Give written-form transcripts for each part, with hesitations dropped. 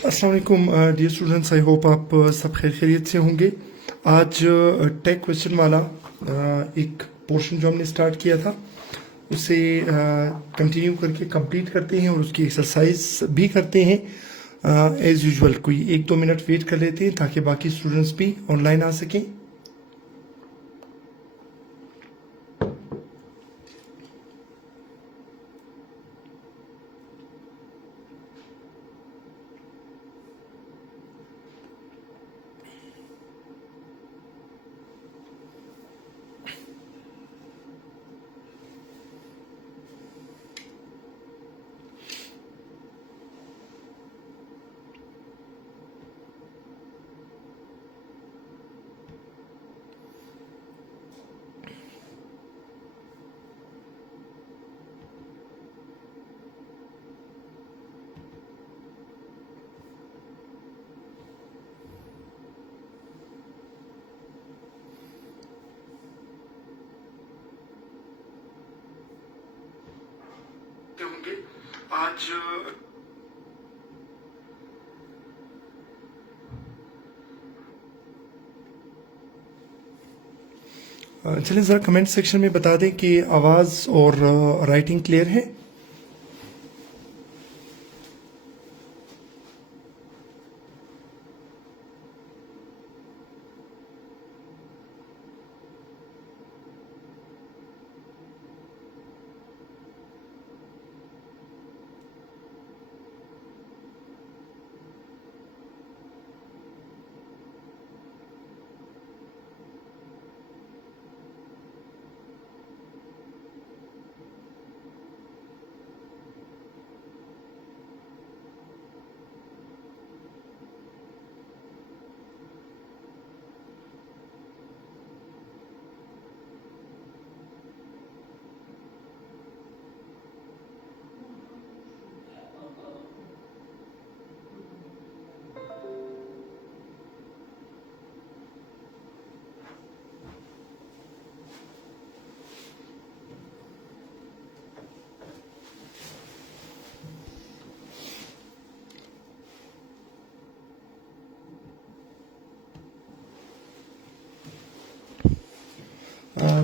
अस्सलाम वालेकुम dear students, I hope आप सब खैरियत से होंगे। आज टेक क्वेश्चन वाला एक पोर्शन जो हमने स्टार्ट किया था उसे कंटिन्यू करके कंप्लीट करते हैं और उसकी एक्सरसाइज भी करते हैं। एज यूजुअल कोई 1-2 मिनट वेट कर लेते हैं ताकि बाकी स्टूडेंट्स भी ऑनलाइन आ सकें। होंगे आज चलिए ज़रा कमेंट सेक्शन में बता दें कि आवाज़ और राइटिंग क्लियर है।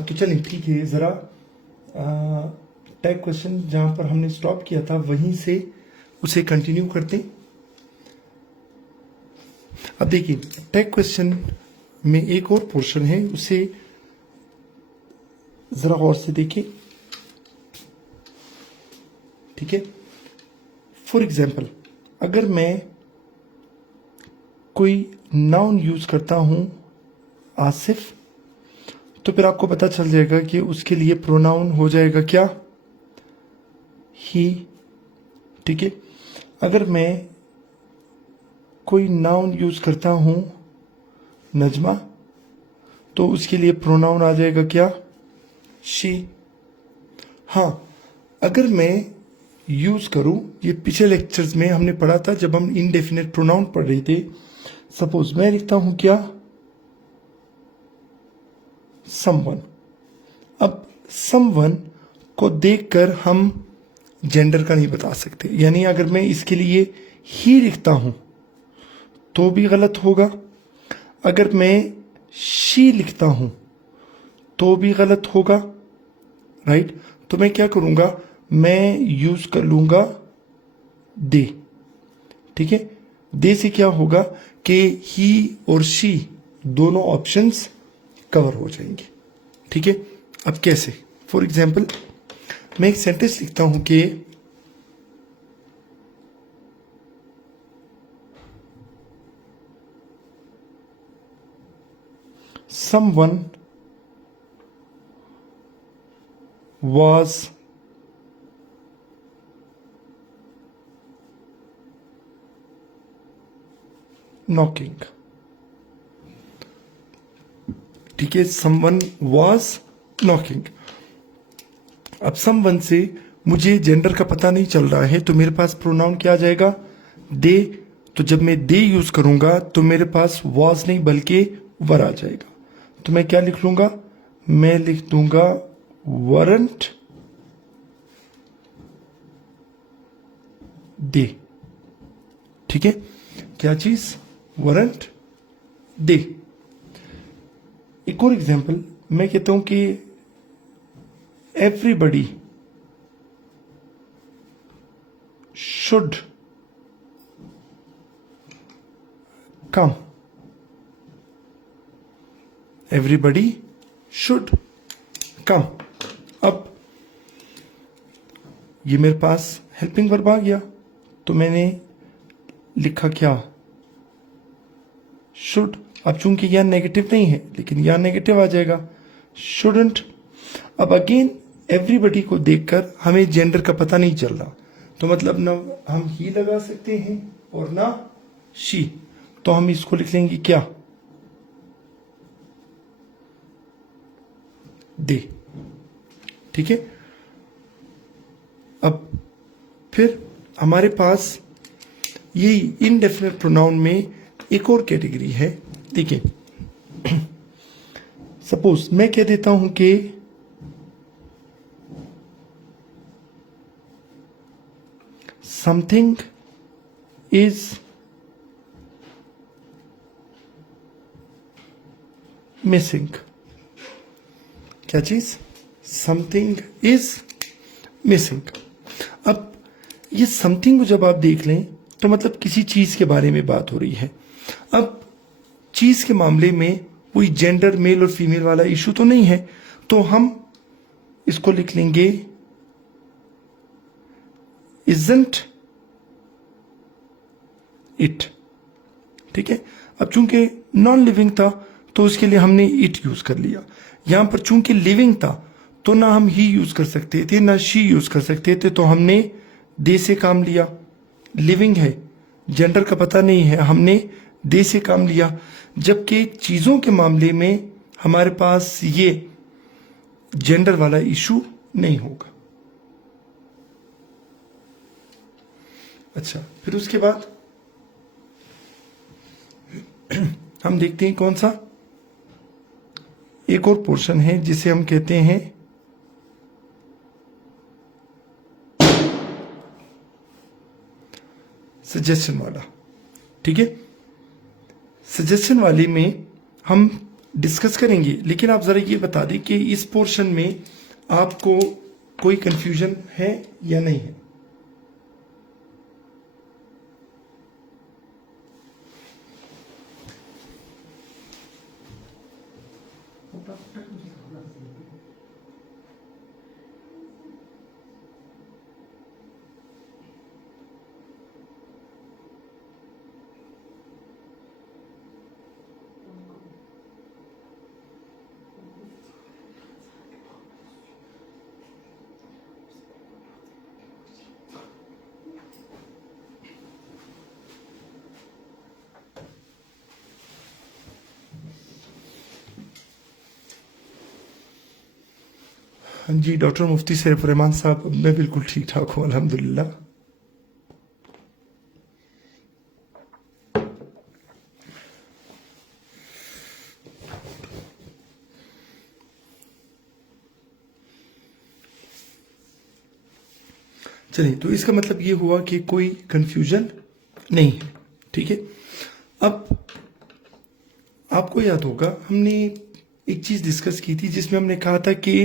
तो चलिए ठीक है, ज़रा टैग क्वेश्चन जहाँ पर हमने स्टॉप किया था वहीं से उसे कंटिन्यू करते हैं। अब देखिए टैग क्वेश्चन में एक और पोर्शन है, उसे ज़रा गौर से देखिए। ठीक है, फॉर एग्जाम्पल अगर मैं कोई नाउन यूज करता हूं आसिफ, तो फिर आपको पता चल जाएगा कि उसके लिए प्रोनाउन हो जाएगा क्या, ही। ठीक है, अगर मैं कोई नाउन यूज करता हूं नजमा, तो उसके लिए प्रोनाउन आ जाएगा क्या, शी। हाँ, अगर मैं यूज करूं, ये पिछले लेक्चर्स में हमने पढ़ा था जब हम इनडेफिनेट प्रोनाउन पढ़ रहे थे। सपोज मैं लिखता हूं क्या, समवन। अब समवन को देखकर हम जेंडर का नहीं बता सकते, यानी अगर मैं इसके लिए ही लिखता हूं तो भी गलत होगा, अगर मैं शी लिखता हूं तो भी गलत होगा, राइट। तो मैं क्या करूंगा, मैं यूज कर लूंगा दे। ठीक है, दे से क्या होगा कि ही और शी दोनों ऑप्शंस कवर हो जाएंगे। ठीक है, अब कैसे, फॉर एग्जाम्पल मैं एक सेंटेंस लिखता हूं कि someone was knocking। ठीक है, someone was knocking। अब someone से मुझे जेंडर का पता नहीं चल रहा है, तो मेरे पास प्रोनाउन क्या आ जाएगा, दे। तो जब मैं दे यूज करूंगा तो मेरे पास was नहीं बल्कि वर आ जाएगा। तो मैं क्या लिख लूंगा, मैं लिख दूंगा वरंट दे। ठीक है, क्या चीज? वारंट दे। एक और एग्जांपल मैं कहता हूं कि everybody should come. Everybody should come. अब ये मेरे पास हेल्पिंग वर्ब आ गया, तो मैंने लिखा क्या? शुड। अब चूंकि यह नेगेटिव नहीं है, लेकिन यह नेगेटिव आ जाएगा, शुडंट। अब अगेन एवरीबडी को देखकर हमें जेंडर का पता नहीं चल रहा, तो मतलब ना हम ही लगा सकते हैं और ना शी, तो हम इसको लिख लेंगे क्या? दे। ठीक है। अब फिर हमारे पास यही इनडेफिनेट प्रोनाउन में एक और कैटेगरी है। देखिए, सपोज मैं कह देता हूं कि समथिंग इज मिसिंग। क्या चीज? Something is missing. अब ये समथिंग को जब आप देख लें तो मतलब किसी चीज के बारे में बात हो रही है। अब चीज के मामले में कोई जेंडर मेल और फीमेल वाला इशू तो नहीं है, तो हम इसको लिख लेंगे इजंट इट। ठीक है। अब चूंकि नॉन लिविंग था तो उसके लिए हमने इट यूज कर लिया। यहां पर चूंकि लिविंग था तो ना हम ही यूज कर सकते थे ना शी यूज कर सकते थे, तो हमने दे से काम लिया। लिविंग है, जेंडर का पता नहीं है, हमने दे से काम लिया। जबकि चीजों के मामले में हमारे पास ये जेंडर वाला इशू नहीं होगा। अच्छा, फिर उसके बाद हम देखते हैं कौन सा एक और पोर्शन है जिसे हम कहते हैं सजेशन वाला। ठीक है। सजेशन वाले में हम डिस्कस करेंगे, लेकिन आप जरा ये बता दें कि इस पोर्शन में आपको कोई कंफ्यूजन है या नहीं है? हाँ जी, डॉक्टर मुफ्ती सैफ रहमान साहब, मैं बिल्कुल ठीक ठाक हूँ अल्हम्दुलिल्लाह। चलिए, तो इसका मतलब ये हुआ कि कोई कंफ्यूजन नहीं है। ठीक है। अब आपको याद होगा हमने एक चीज डिस्कस की थी जिसमें हमने कहा था कि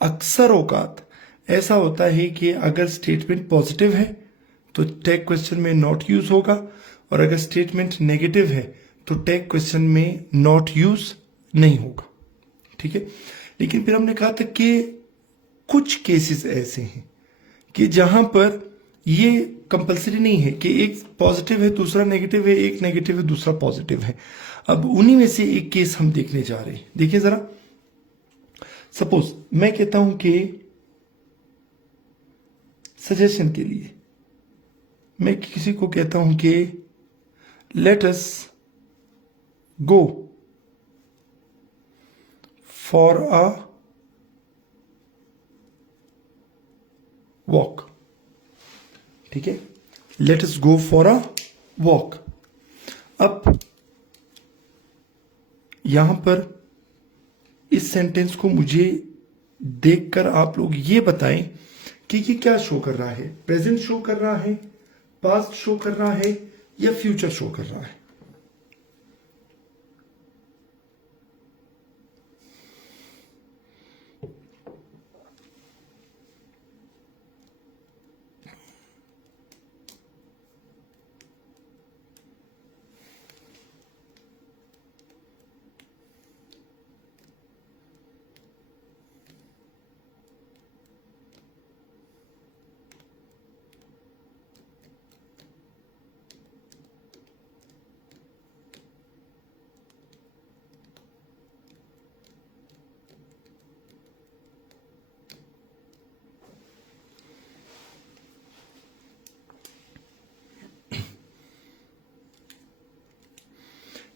अक्सर औकात ऐसा होता है कि अगर स्टेटमेंट पॉजिटिव है तो टैग क्वेश्चन में नॉट यूज होगा, और अगर स्टेटमेंट नेगेटिव है तो टैग क्वेश्चन में नॉट यूज नहीं होगा। ठीक है। लेकिन फिर हमने कहा था कि कुछ केसेस ऐसे हैं कि जहां पर ये कंपलसरी नहीं है कि एक पॉजिटिव है दूसरा नेगेटिव है, एक नेगेटिव है दूसरा पॉजिटिव है। अब उन्हीं में से एक केस हम देखने जा रहे हैं। देखिए जरा, सपोज मैं कहता हूं कि सजेशन के लिए मैं किसी को कहता हूं कि let us go for a walk. ठीक है। Let us go for a walk. अब यहां पर इस सेंटेंस को मुझे देखकर आप लोग ये बताएं कि ये क्या शो कर रहा है? प्रेजेंट शो कर रहा है, पास्ट शो कर रहा है, या फ्यूचर शो कर रहा है।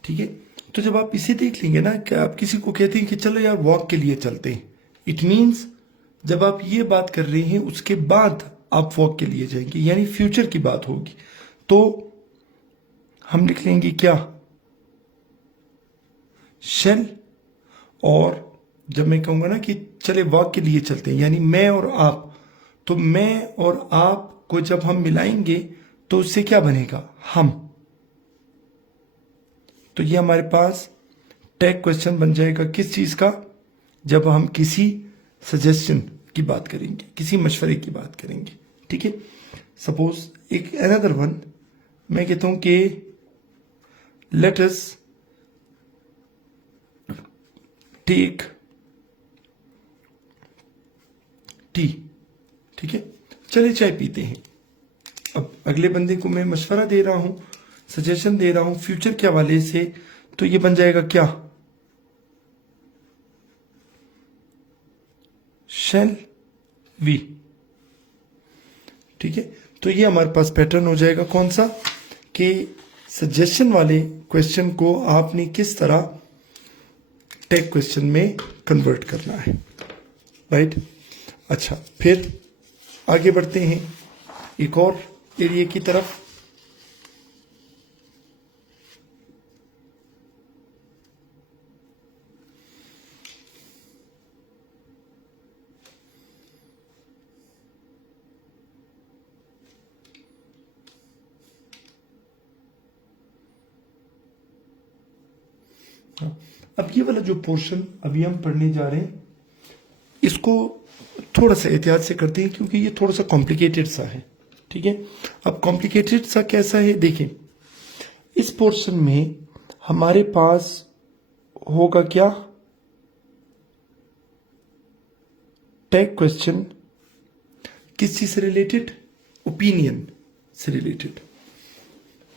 ठीक है, तो जब आप इसे देख लेंगे ना कि आप किसी को कहते हैं कि चलो यार वॉक के लिए चलते हैं, इट मीन्स जब आप ये बात कर रहे हैं उसके बाद आप वॉक के लिए जाएंगे, यानी फ्यूचर की बात होगी। तो हम लिख लेंगे क्या, शेल। और जब मैं कहूंगा ना कि चले वॉक के लिए चलते हैं, यानी मैं और आप, तो मैं और आप को जब हम मिलाएंगे तो उससे क्या बनेगा, हम। तो ये हमारे पास टैग क्वेश्चन बन जाएगा किस चीज का, जब हम किसी सजेशन की बात करेंगे, किसी मशवरे की बात करेंगे। ठीक है, सपोज एक अनदर वन मैं कहता हूं कि लेट अस टेक टी। ठीक है, चले चाय पीते हैं। अब अगले बंदे को मैं मशवरा दे रहा हूं, सजेशन दे रहा हूं फ्यूचर के हवाले से, तो ये बन जाएगा क्या, शेल वी। ठीक है, तो ये हमारे पास पैटर्न हो जाएगा कौन सा, कि सजेशन वाले क्वेश्चन को आपने किस तरह टैग क्वेश्चन में कन्वर्ट करना है। राइट, अच्छा फिर आगे बढ़ते हैं एक और एरिया की तरफ। अब ये वाला जो पोर्शन अभी हम पढ़ने जा रहे हैं, इसको थोड़ा सा एहतियात से करते हैं क्योंकि ये थोड़ा सा कॉम्प्लिकेटेड सा है। ठीक है, अब कॉम्प्लिकेटेड सा कैसा है, देखें इस पोर्शन में हमारे पास होगा क्या, टैग क्वेश्चन किस चीज से रिलेटेड, ओपिनियन से रिलेटेड।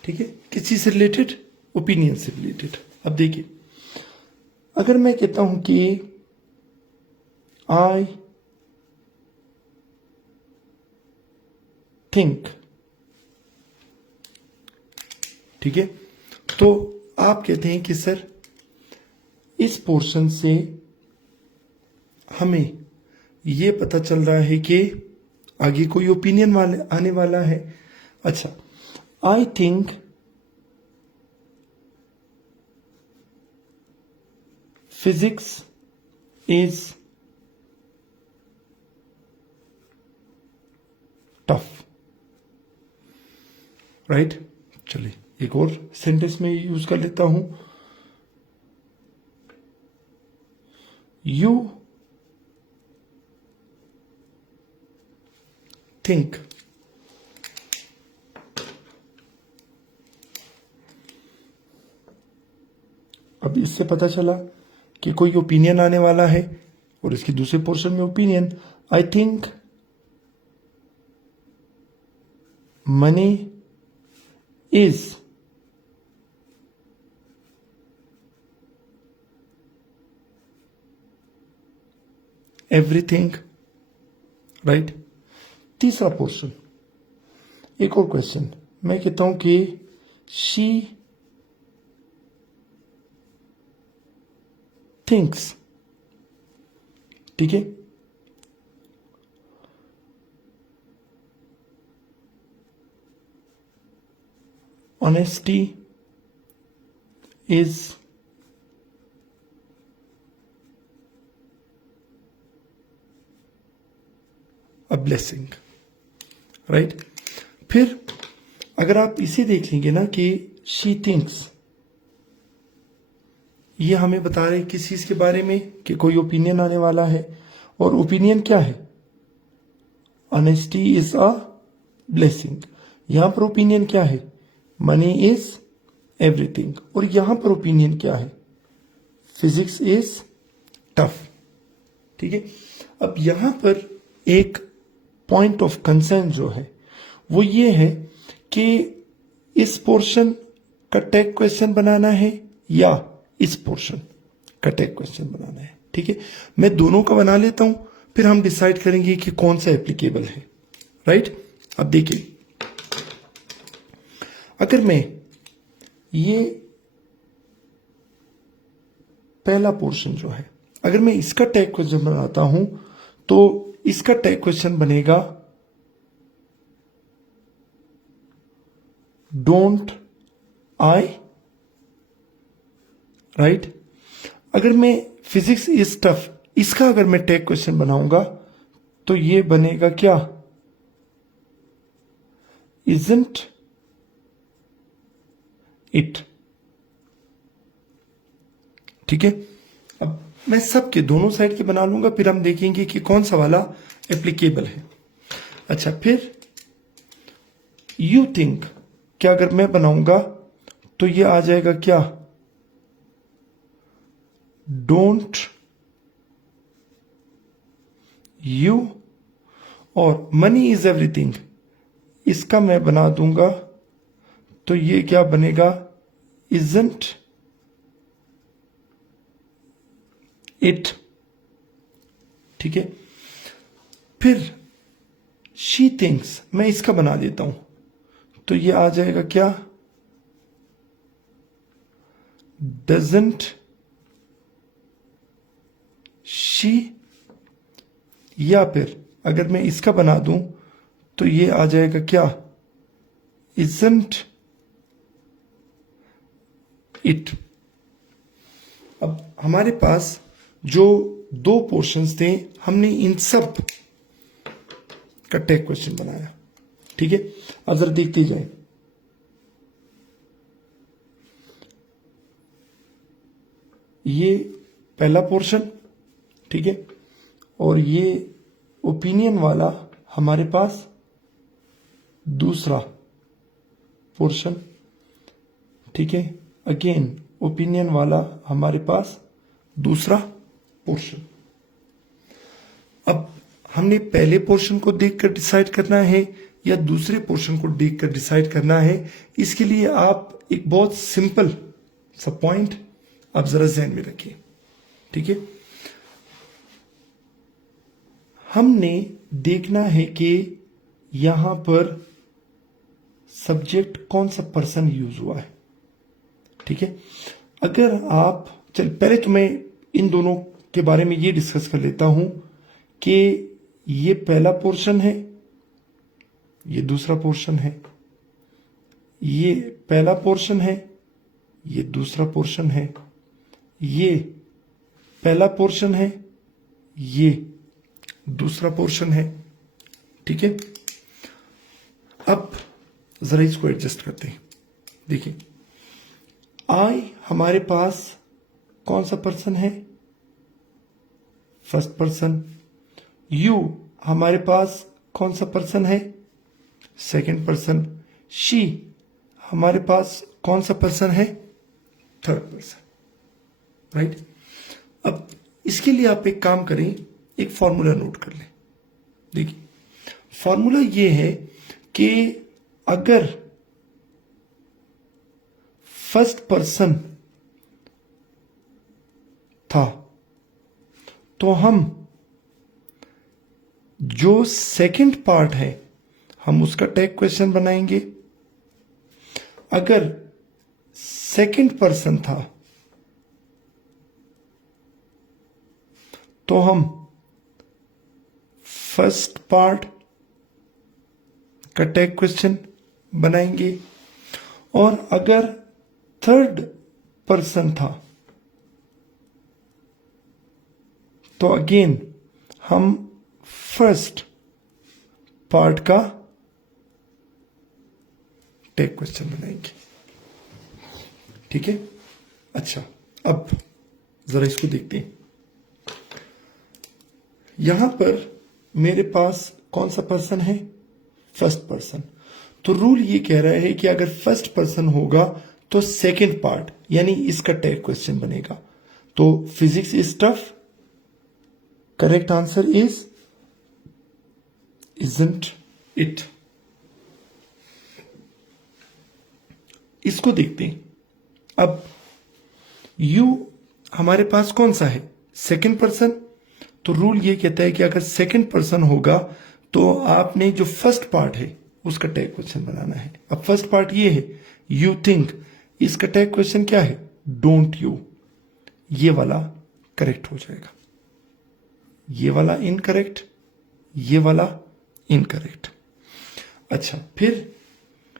ठीक है, किस चीज से रिलेटेड, ओपिनियन से रिलेटेड। अब देखिए, अगर मैं कहता हूं कि आई थिंक, ठीक है, तो आप कहते हैं कि सर इस पोर्शन से हमें ये पता चल रहा है कि आगे कोई ओपिनियन वाले आने वाला है। अच्छा, I think physics is tough. Right, चलिए एक और सेंटेंस में यूज कर लेता हूं, यू थिंक अब इससे पता चला कि कोई ओपिनियन आने वाला है, और इसके दूसरे पोर्शन में opinion, I think money is everything. Right, तीसरा पोर्शन, एक और क्वेश्चन, मैं कहता हूं कि शी थिंक्स। ठीक है, honesty is a blessing. Right, फिर अगर आप इसे देख लेंगे ना कि शी थिंक्स, ये हमें बता रहे किस चीज के बारे में कि कोई ओपिनियन आने वाला है। और ओपिनियन क्या है? Honesty is a blessing. यहां पर ओपिनियन क्या है? Money is everything. और यहां पर ओपिनियन क्या है? Physics is tough. ठीक है। अब यहां पर एक पॉइंट ऑफ कंसर्न जो है वो ये है कि इस पोर्शन का टैग क्वेश्चन बनाना है या इस पोर्शन का टैग क्वेश्चन बनाना है। ठीक है, मैं दोनों का बना लेता हूं, फिर हम डिसाइड करेंगे कि कौन सा एप्लीकेबल है। राइट। अब देखिए, अगर मैं ये पहला पोर्शन जो है, अगर मैं इसका टैग क्वेश्चन बनाता हूं तो इसका टैग क्वेश्चन बनेगा डोंट आई। राइट। अगर मैं फिजिक्स इज टफ, इसका अगर मैं टैग क्वेश्चन बनाऊंगा तो ये बनेगा क्या? Isn't it. ठीक है। अब मैं सबके दोनों साइड के बना लूंगा, फिर हम देखेंगे कि कौन सा वाला एप्लीकेबल है। अच्छा, फिर यू थिंक, क्या अगर मैं बनाऊंगा तो ये आ जाएगा क्या? Don't you. और मनी इज एवरीथिंग, इसका मैं बना दूंगा तो ये क्या बनेगा? Isn't it. ठीक है। फिर शी थिंक्स, मैं इसका बना देता हूं तो ये आ जाएगा क्या? Doesn't she. या फिर अगर मैं इसका बना दूं तो ये आ जाएगा क्या? Isn't it. अब हमारे पास जो दो पोर्शंस थे, हमने इन सब का टैग क्वेश्चन बनाया। ठीक है। अब जरा देखते जाए, ये पहला पोर्शन, ठीक है, और ये ओपिनियन वाला हमारे पास दूसरा पोर्शन। ठीक है। अगेन ओपिनियन वाला हमारे पास दूसरा पोर्शन। अब हमने पहले पोर्शन को देखकर डिसाइड करना है या दूसरे पोर्शन को देखकर डिसाइड करना है। इसके लिए आप एक बहुत सिंपल सा पॉइंट आप जरा ध्यान में रखिए। ठीक है। हमने देखना है कि यहां पर सब्जेक्ट कौन सा पर्सन यूज हुआ है। ठीक है। अगर आप पहले तो मैं इन दोनों के बारे में ये डिस्कस कर लेता हूं कि ये पहला पोर्शन है, ये दूसरा पोर्शन है। ये पहला पोर्शन है, ये दूसरा पोर्शन है। ये पहला पोर्शन है, ये दूसरा पोर्शन है। ठीक है। अब जरा इसको एडजस्ट करते हैं। देखिए, आई हमारे पास कौन सा पर्सन है? First person. यू हमारे पास कौन सा पर्सन है? Second person. शी हमारे पास कौन सा पर्सन है? Third person. राइट। अब इसके लिए आप एक काम करें, एक फॉर्मूला नोट कर लें। देखिए, फॉर्मूला ये है कि अगर फर्स्ट पर्सन था तो हम जो सेकंड पार्ट है हम उसका टैग क्वेश्चन बनाएंगे। अगर सेकंड पर्सन था तो हम फर्स्ट पार्ट का टैग क्वेश्चन बनाएंगे। और अगर थर्ड पर्सन था तो अगेन हम फर्स्ट पार्ट का टैग क्वेश्चन बनाएंगे। ठीक है, अच्छा अब जरा इसको देखते हैं। यहां पर मेरे पास कौन सा पर्सन है? First person. तो रूल ये कह रहा है कि अगर फर्स्ट पर्सन होगा तो सेकंड पार्ट यानी इसका टैग क्वेश्चन बनेगा। तो physics is tough, correct answer is isn't it. इसको देखते हैं। अब यू हमारे पास कौन सा है? Second person. तो रूल ये कहता है कि अगर सेकंड पर्सन होगा तो आपने जो फर्स्ट पार्ट है उसका टैग क्वेश्चन बनाना है। अब फर्स्ट पार्ट ये है यू थिंक, इसका टैग क्वेश्चन क्या है? Don't you. ये वाला करेक्ट हो जाएगा, ये वाला इनकरेक्ट, ये वाला इनकरेक्ट। अच्छा, फिर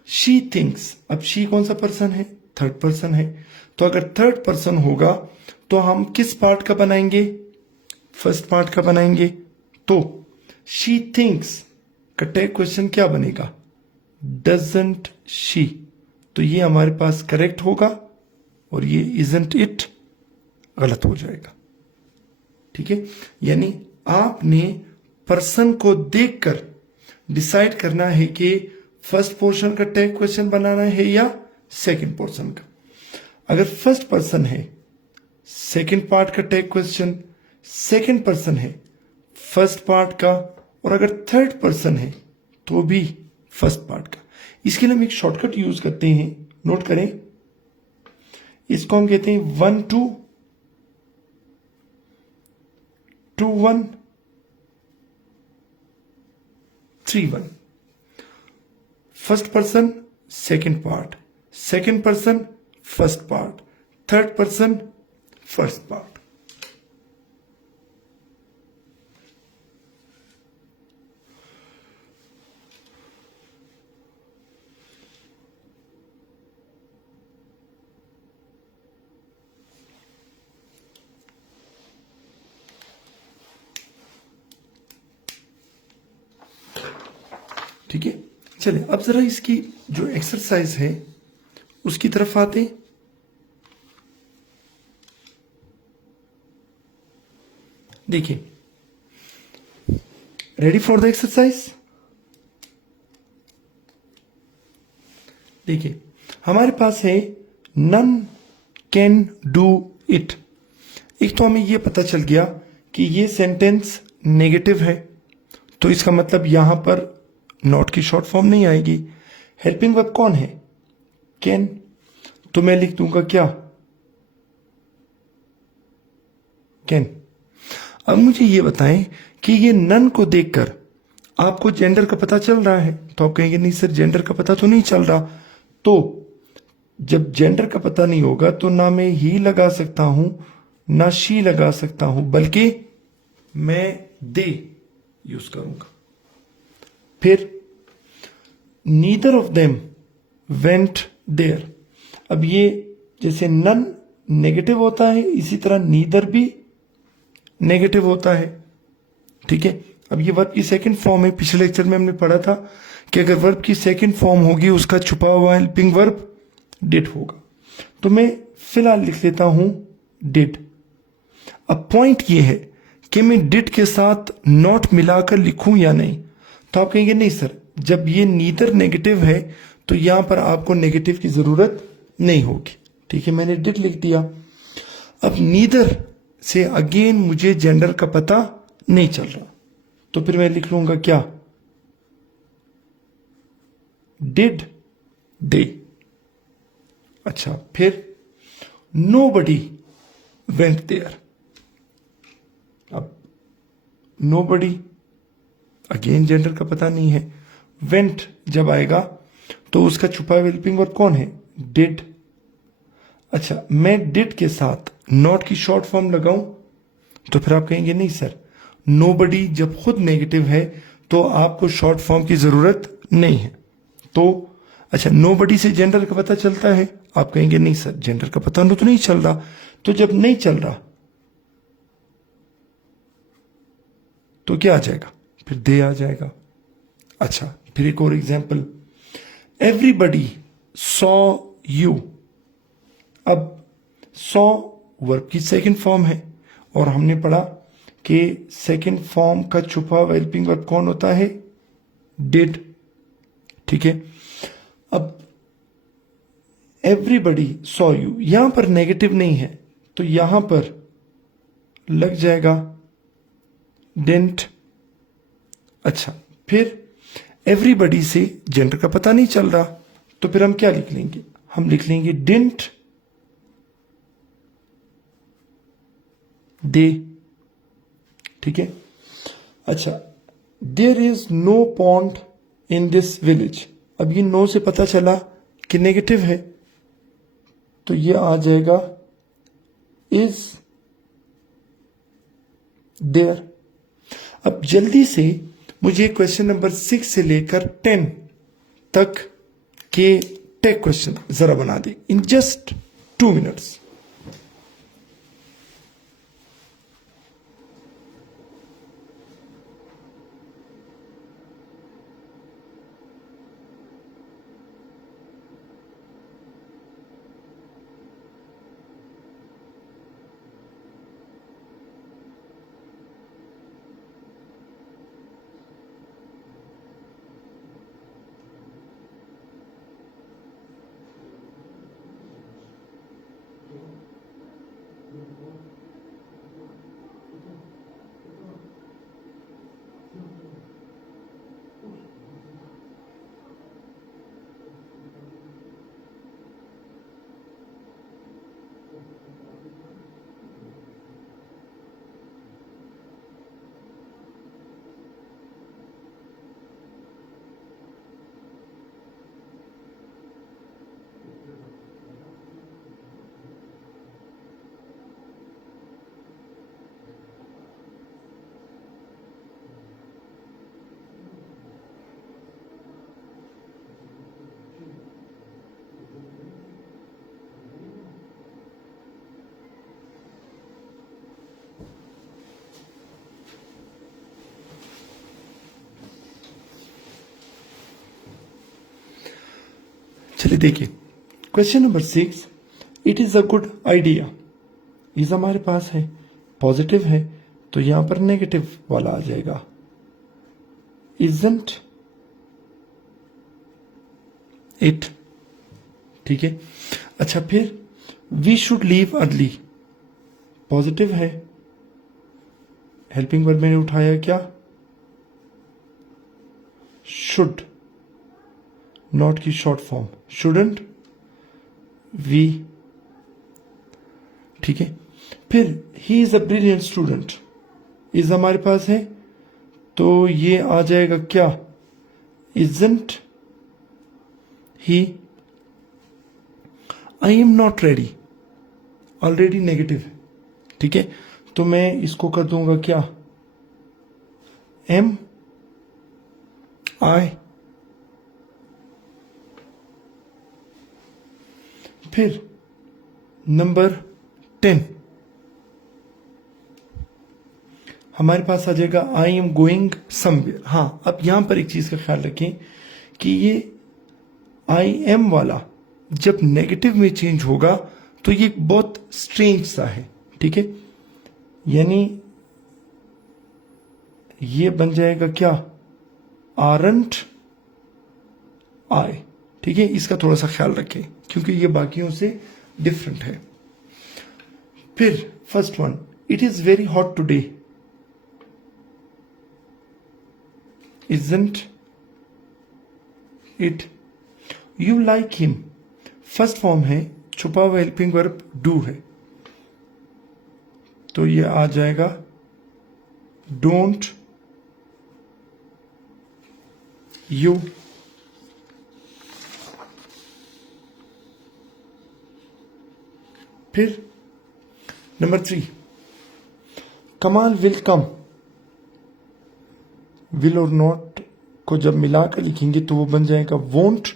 शी थिंक्स। अब शी कौन सा पर्सन है? थर्ड पर्सन है। तो अगर थर्ड पर्सन होगा तो हम किस पार्ट का बनाएंगे? फर्स्ट पार्ट का बनाएंगे। तो शी थिंक्स का टैग क्वेश्चन क्या बनेगा? Doesn't she. तो ये हमारे पास करेक्ट होगा और ये इजंट इट गलत हो जाएगा। ठीक है, यानी आपने पर्सन को देखकर डिसाइड करना है कि फर्स्ट पोर्शन का टैग क्वेश्चन बनाना है या सेकंड पोर्शन का। अगर फर्स्ट पर्सन है सेकंड पार्ट का टैग क्वेश्चन, सेकंड पर्सन है फर्स्ट पार्ट का, और अगर थर्ड पर्सन है तो भी फर्स्ट पार्ट का। इसके लिए हम एक शॉर्टकट यूज करते हैं, नोट करें। इसको हम कहते हैं 1 2 2 1 3 1। First person second part, second person first part, third person first part. ठीक है, चलिए अब जरा इसकी जो एक्सरसाइज है उसकी तरफ आते हैं। देखिए, रेडी फॉर द एक्सरसाइज? देखिए, हमारे पास है नन कैन डू इट। एक तो हमें यह पता चल गया कि ये सेंटेंस नेगेटिव है, तो इसका मतलब यहां पर नॉट की शॉर्ट फॉर्म नहीं आएगी। हेल्पिंग वर्ब कौन है? कैन। तो मैं लिख दूंगा क्या? कैन। अब मुझे ये बताएं कि ये नन को देखकर आपको जेंडर का पता चल रहा है? तो आप कहेंगे नहीं सर, जेंडर का पता तो नहीं चल रहा। तो जब जेंडर का पता नहीं होगा तो ना मैं ही लगा सकता हूं ना शी लगा सकता हूं, बल्कि मैं दे यूज करूंगा। फिर neither of them went there. अब ये जैसे नन नेगेटिव होता है, इसी तरह नीदर भी नेगेटिव होता है। ठीक है, अब ये वर्ब की सेकंड फॉर्म है। पिछले लेक्चर में हमने पढ़ा था कि अगर वर्ब की सेकंड फॉर्म होगी उसका छुपा हुआ हेल्पिंग वर्ब डिड होगा। तो मैं फिलहाल लिख लेता हूं डिड। अब पॉइंट ये है कि मैं डिड के साथ नॉट मिलाकर लिखूं या नहीं। तो आप कहेंगे नहीं सर, जब ये नीदर नेगेटिव है तो यहां पर आपको नेगेटिव की जरूरत नहीं होगी। ठीक है, मैंने डिड लिख दिया। अब नीदर से अगेन मुझे जेंडर का पता नहीं चल रहा, तो फिर मैं लिख लूंगा क्या? Did they. अच्छा, फिर नोबडी वेंट देयर। अब नोबडी अगेन जेंडर का पता नहीं है। वेंट जब आएगा तो उसका छुपा हुआ हेल्पिंग वर्ब कौन है? डिड। अच्छा, मैं डिड के साथ नॉट की शॉर्ट फॉर्म लगाऊं तो फिर आप कहेंगे नहीं सर, नोबडी जब खुद नेगेटिव है तो आपको शॉर्ट फॉर्म की जरूरत नहीं है। तो अच्छा, नोबडी से जेंडर का पता चलता है? आप कहेंगे नहीं सर, जेंडर का पता तो नहीं चल रहा। तो जब नहीं चल रहा तो क्या आ जाएगा? फिर दे आ जाएगा। अच्छा, फिर एक और एग्जाम्पल, एवरीबडी सॉ यू। अब सॉ वर्ब की सेकंड फॉर्म है और हमने पढ़ा कि सेकंड फॉर्म का छुपा हुआ हेल्पिंग वर्ब कौन होता है? डिड। ठीक है, अब एवरीबडी सॉ यू, यहां पर नेगेटिव नहीं है तो यहां पर लग जाएगा डिडंट। अच्छा, फिर एवरीबडी से जेंडर का पता नहीं चल रहा तो फिर हम क्या लिख लेंगे? हम लिख लेंगे डिडंट दे। ठीक है, अच्छा, there is no pond in this village. अब ये नो से पता चला कि नेगेटिव है तो ये आ जाएगा इज देयर। अब जल्दी से मुझे क्वेश्चन नंबर 6 से लेकर 10 तक के टेक क्वेश्चन जरा बना दे इन जस्ट 2 मिनट्स। चलिए देखिए, question number 6, it is a good idea. Is हमारे पास है, पॉजिटिव है तो यहां पर नेगेटिव वाला आ जाएगा इजंट इट। ठीक है, अच्छा, फिर we should leave early, positive है, हेल्पिंग वर्ब मैंने उठाया क्या? शुड, नॉट की शॉर्ट फॉर्म शुडंट, वी। ठीक है, फिर he is a brilliant student, is हमारे पास है तो ये आ जाएगा क्या? Isn't he. I am not ready, already negative है। ठीक है, तो मैं इसको कर दूंगा क्या? Am I. फिर नंबर 10 हमारे पास आ जाएगा आई एम गोइंग समवेयर। हाँ, अब यहां पर एक चीज का ख्याल रखें कि ये आई एम वाला जब नेगेटिव में चेंज होगा तो ये बहुत स्ट्रेंज सा है। ठीक है, यानी ये बन जाएगा क्या? आरंट आई। ठीक है, इसका थोड़ा सा ख्याल रखें क्योंकि ये बाकियों से डिफरेंट है। फिर first one, it is very hot today, isn't it. You like him, first form है, छुपा हुआ हेल्पिंग वर्ब डू है तो ये आ जाएगा डोंट यू। फिर नंबर 3, कमाल विल कम, विल और नॉट को जब मिलाकर लिखेंगे तो वो बन जाएगा वोंट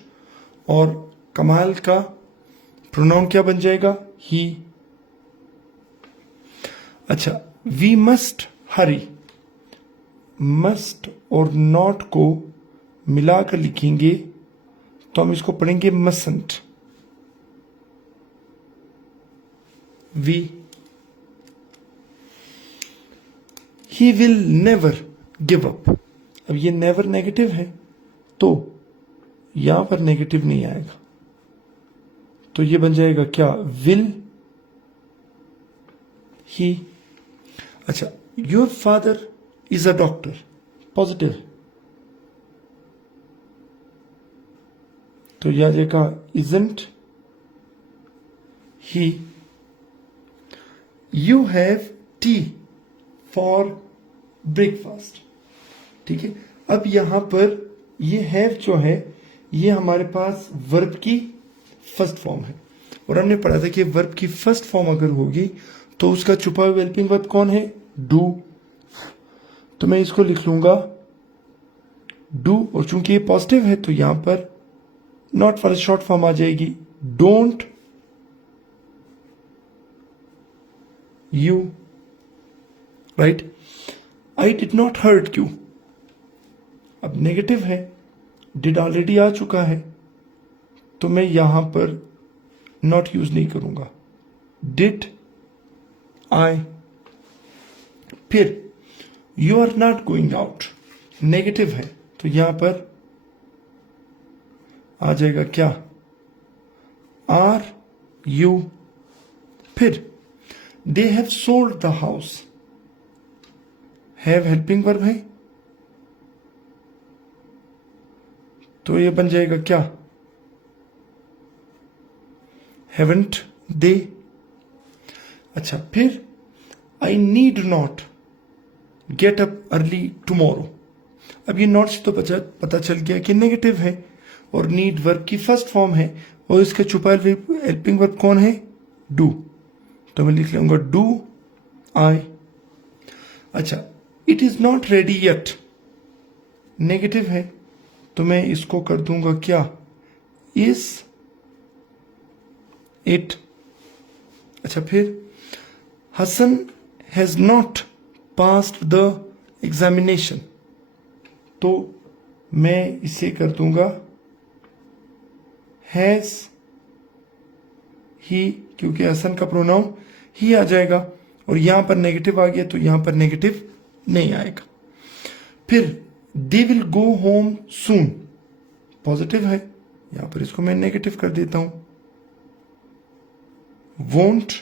और कमाल का प्रोनाउन क्या बन जाएगा? ही। अच्छा, वी मस्ट हरी, मस्ट और नॉट को मिलाकर लिखेंगे तो हम इसको पढ़ेंगे mustn't. V. He will never give up. अब ये never नेगेटिव है तो यहां पर नेगेटिव नहीं आएगा, तो ये बन जाएगा क्या, will he. अच्छा, your father is a doctor. Positive, तो यह आ जाएगा isn't he. You have tea for breakfast. ठीक है, अब यहां पर ये हैव जो है ये हमारे पास वर्ब की फर्स्ट फॉर्म है, और हमने पढ़ा था कि वर्ब की फर्स्ट फॉर्म अगर होगी तो उसका छुपा हुआ हेल्पिंग वर्ब कौन है, डू. तो मैं इसको लिख लूंगा डू, और चूंकि ये पॉजिटिव है तो यहां पर नॉट फॉर शॉर्ट फॉर्म आ जाएगी, don't you. Right. I did not hurt you. अब नेगेटिव है, डिड ऑलरेडी आ चुका है तो मैं यहां पर नॉट यूज नहीं करूंगा, डिड आई. फिर you are not going out, negative है तो यहां पर आ जाएगा क्या, आर यू. फिर they have sold the house, have helping verb है तो ये बन जाएगा क्या, हैवंट दे. अच्छा, फिर I need not get up early tomorrow. अब ये नॉट से तो पता चल गया कि नेगेटिव है, और नीड वर्ब की फर्स्ट फॉर्म है, और इसका छुपा हेल्पिंग वर्ब कौन है, डू. तो मैं लिख लूंगा डू आई. अच्छा, it is not ready yet, negative है तो मैं इसको कर दूंगा क्या, इज इट. अच्छा, फिर Hasan has not passed the examination, तो मैं इसे कर दूंगा हैज ही, क्योंकि हसन का प्रोनाउन ही आ जाएगा, और यहां पर नेगेटिव आ गया तो यहां पर नेगेटिव नहीं आएगा. फिर they will go home soon, positive है, यहां पर इसको मैं नेगेटिव कर देता हूं, वोंट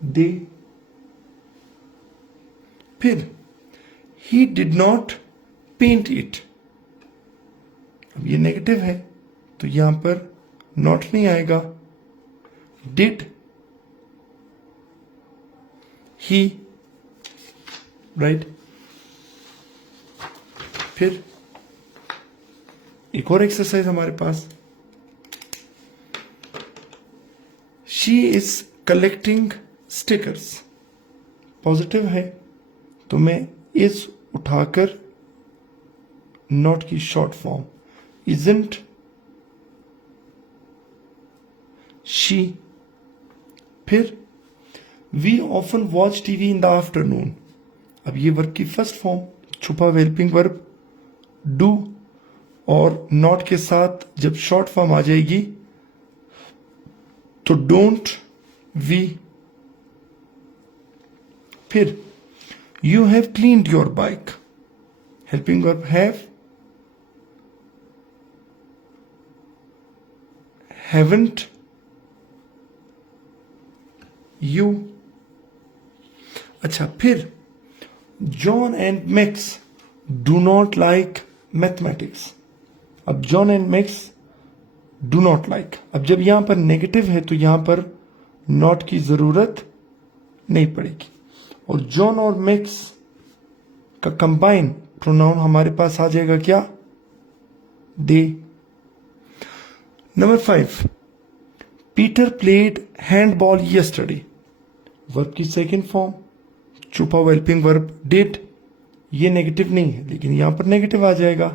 दे. फिर he did not paint it, अब ये नेगेटिव है तो यहां पर नॉट नहीं आएगा, डिड ही. राइट. फिर एक और एक्सरसाइज हमारे पास, she is collecting stickers, positive है तो मैं इज उठाकर नॉट की शॉर्ट फॉर्म, इजंट शी. फिर we often watch TV in the afternoon, अब ये वर्ब की फर्स्ट फॉर्म, छुपा हेल्पिंग वर्ब डू, और नॉट के साथ जब शॉर्ट फॉर्म आ जाएगी तो डोंट वी. फिर you have cleaned your bike, helping verb have, haven't you. अच्छा, फिर John and Max do not like mathematics, अब John and Max do not like, अब जब यहां पर नेगेटिव है तो यहां पर नॉट की जरूरत नहीं पड़ेगी, और जॉन और मैक्स का कंबाइन प्रोनाउन हमारे पास आ जाएगा क्या, दे. नंबर 5, Peter played handball yesterday, verb की सेकेंड फॉर्म, छुपा हुआ हेल्पिंग वर्ब डिड, ये नेगेटिव नहीं है लेकिन यहां पर नेगेटिव आ जाएगा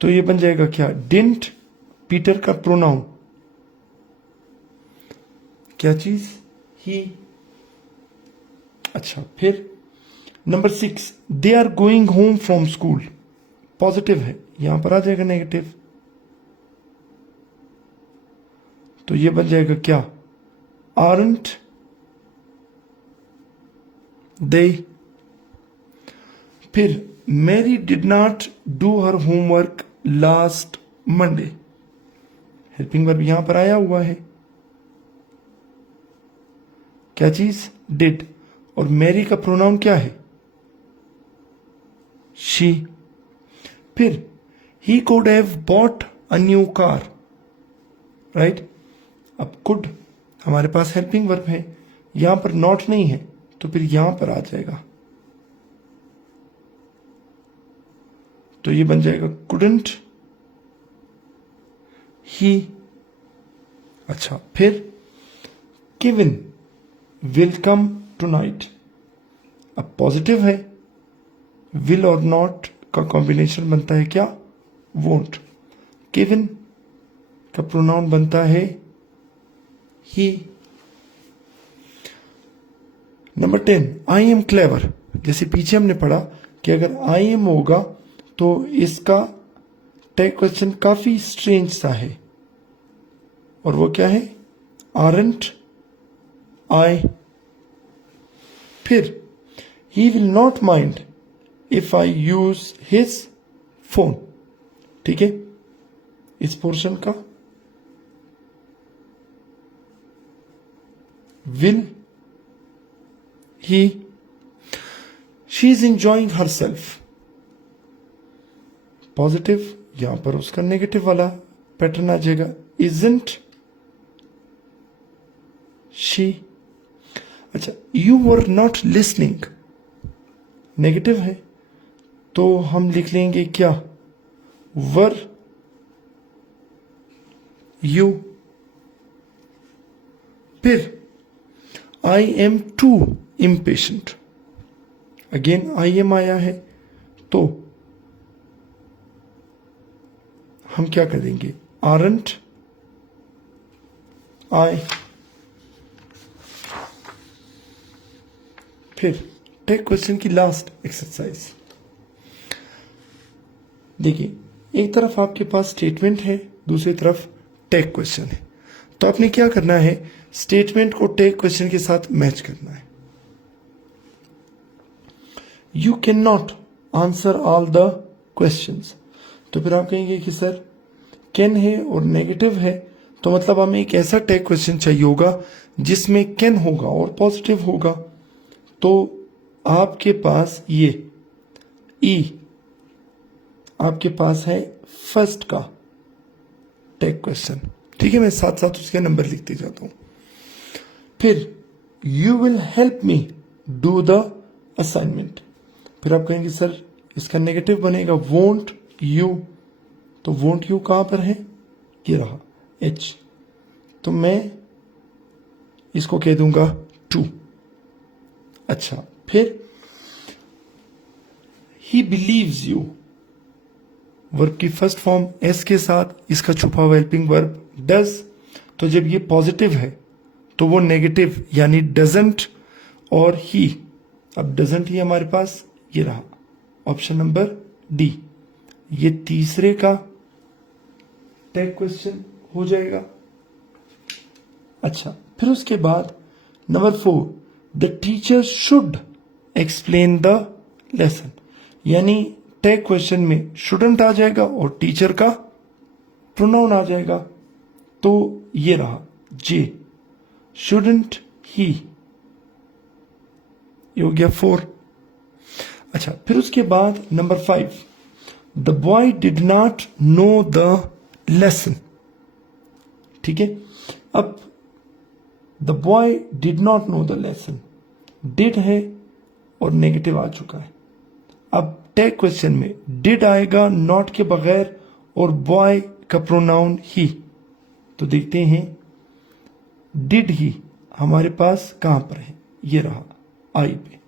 तो ये बन जाएगा क्या, डिडंट. पीटर का प्रोनाउन क्या चीज, ही. अच्छा, फिर number 6, they are going home from school, positive है, यहां पर आ जाएगा नेगेटिव, तो ये बन जाएगा क्या, आरंट दे। फिर Mary did not do her homework last Monday, helping verb यहां पर आया हुआ है, क्या चीज, डिड, और मैरी का प्रोनाउन क्या है, शी। फिर he could have bought a new car, right. अब कुड हमारे पास हेल्पिंग वर्ब है, यहां पर नॉट नहीं है, तो फिर यहां पर आ जाएगा, तो ये बन जाएगा कुडंट ही। अच्छा, फिर केविन विल कम टुनाइट, अब पॉजिटिव है, विल और नॉट का कॉम्बिनेशन बनता है क्या, वोंट। केविन का प्रोनाउन बनता है ही। नंबर 10, आई एम क्लेवर, जैसे पीछे हमने पढ़ा कि अगर आई एम होगा तो इसका टैग क्वेश्चन काफी स्ट्रेंज सा है, और वो क्या है, आरंट आई। फिर he will not mind if I use his phone, ठीक है, इस पोर्शन का will he, she is enjoying herself, positive, यहां पर उसका नेगेटिव वाला पैटर्न आ जाएगा, इजंट शी। अच्छा, you were not listening, negative है, तो हम लिख लेंगे क्या, वर यू। फिर I am too impatient, again I am आया है, तो हम क्या करेंगे, आरंट आई। फिर टेक क्वेश्चन की लास्ट एक्सरसाइज देखिए, एक तरफ आपके पास स्टेटमेंट है, दूसरी तरफ टेक क्वेश्चन है, तो आपने क्या करना है, स्टेटमेंट को टेक क्वेश्चन के साथ मैच करना है। You can not answer all the questions, तो फिर आप कहेंगे कि सर कैन है और नेगेटिव है, तो मतलब हमें एक ऐसा टैग क्वेश्चन चाहिए होगा जिसमें कैन होगा और पॉजिटिव होगा, तो आपके पास ये ई आपके पास है फर्स्ट का टैग क्वेश्चन, ठीक है, मैं साथ साथ उसके नंबर लिखते जाता हूं। फिर you will help me do the assignment, फिर आप कहेंगे सर इसका नेगेटिव बनेगा वोंट यू, तो वोंट यू कहां पर है, ये रहा एच, तो मैं इसको कह दूंगा टू। अच्छा, फिर ही बिलीव्स यू, वर्ब की फर्स्ट फॉर्म एस के साथ, इसका छुपा हुआ हेल्पिंग वर्ब डज, तो जब ये पॉजिटिव है तो वो नेगेटिव यानी डजंट और ही, अब डजंट ही हमारे पास ये रहा ऑप्शन नंबर डी, ये तीसरे का टैग क्वेश्चन हो जाएगा। अच्छा, फिर उसके बाद number 4, the teacher should explain the lesson, यानी टैग क्वेश्चन में शुडंट आ जाएगा और टीचर का प्रोनाउन आ जाएगा, तो ये रहा जे, शुडंट ही, ये हो गया 4। अच्छा, फिर उसके बाद number 5, the boy did not know the lesson, ठीक है, अब the boy did not know the lesson, did है और नेगेटिव आ चुका है, अब टैग क्वेश्चन में डिड आएगा नॉट के बगैर और बॉय का प्रोनाउन ही, तो देखते हैं डिड ही हमारे पास कहां पर है, ये रहा आई पे,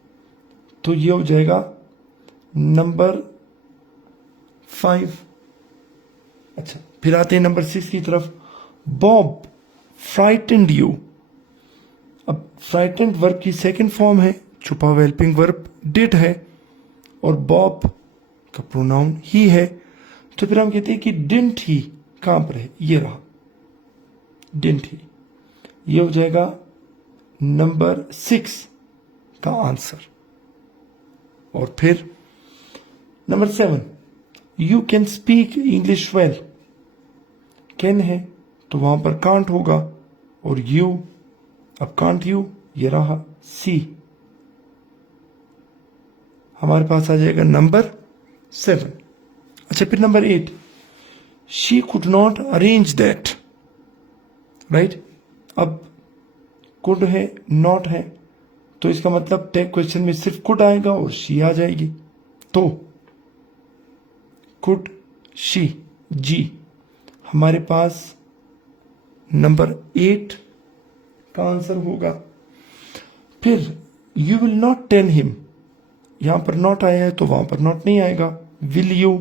तो ये हो जाएगा नंबर 5। अच्छा, फिर आते हैं नंबर 6 की तरफ, बॉब फ्राइटेंड यू, अब फ्राइटेंड वर्ब की सेकंड फॉर्म है, छुपा हुआ हेल्पिंग वर्ब डिड है और बॉब का प्रोनाउन ही है, तो फिर हम कहते हैं कि डिडंट ही कहां पर है, ये रहा डिडंट ही। ये हो जाएगा नंबर 6 का आंसर। और फिर number 7, you can speak English well. Can है तो वहां पर कांट होगा और यू, अब कांट यू, ये रहा सी। हमारे पास आ जाएगा नंबर 7। अच्छा, फिर number 8, she could not arrange that, right. अब कुड है, नॉट है, तो इसका मतलब टैग क्वेश्चन में सिर्फ कुड आएगा और शी आ जाएगी। तो कुड शी, जी, हमारे पास नंबर 8 का आंसर होगा। फिर you will not tell him, यहां पर नॉट आया है तो वहां पर नॉट नहीं आएगा। विल यू,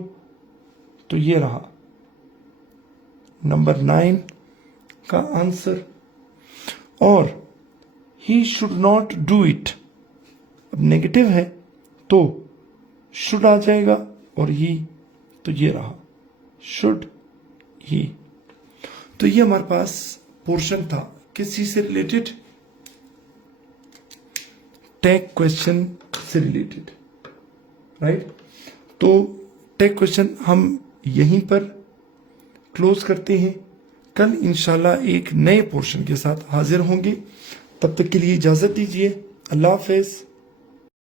तो ये रहा नंबर 9 का आंसर। और he should not do it, अब नेगेटिव है तो शुड आ जाएगा और ही, तो ये रहा शुड ही। तो ये हमारे पास पोर्शन था किस चीज से रिलेटेड, टैग क्वेश्चन से रिलेटेड, राइट। तो टैग क्वेश्चन हम यहीं पर क्लोज करते हैं। कल इंशाल्लाह एक नए पोर्शन के साथ हाजिर होंगे। तब तक के लिए इजाजत दीजिए। अल्लाह हाफिज।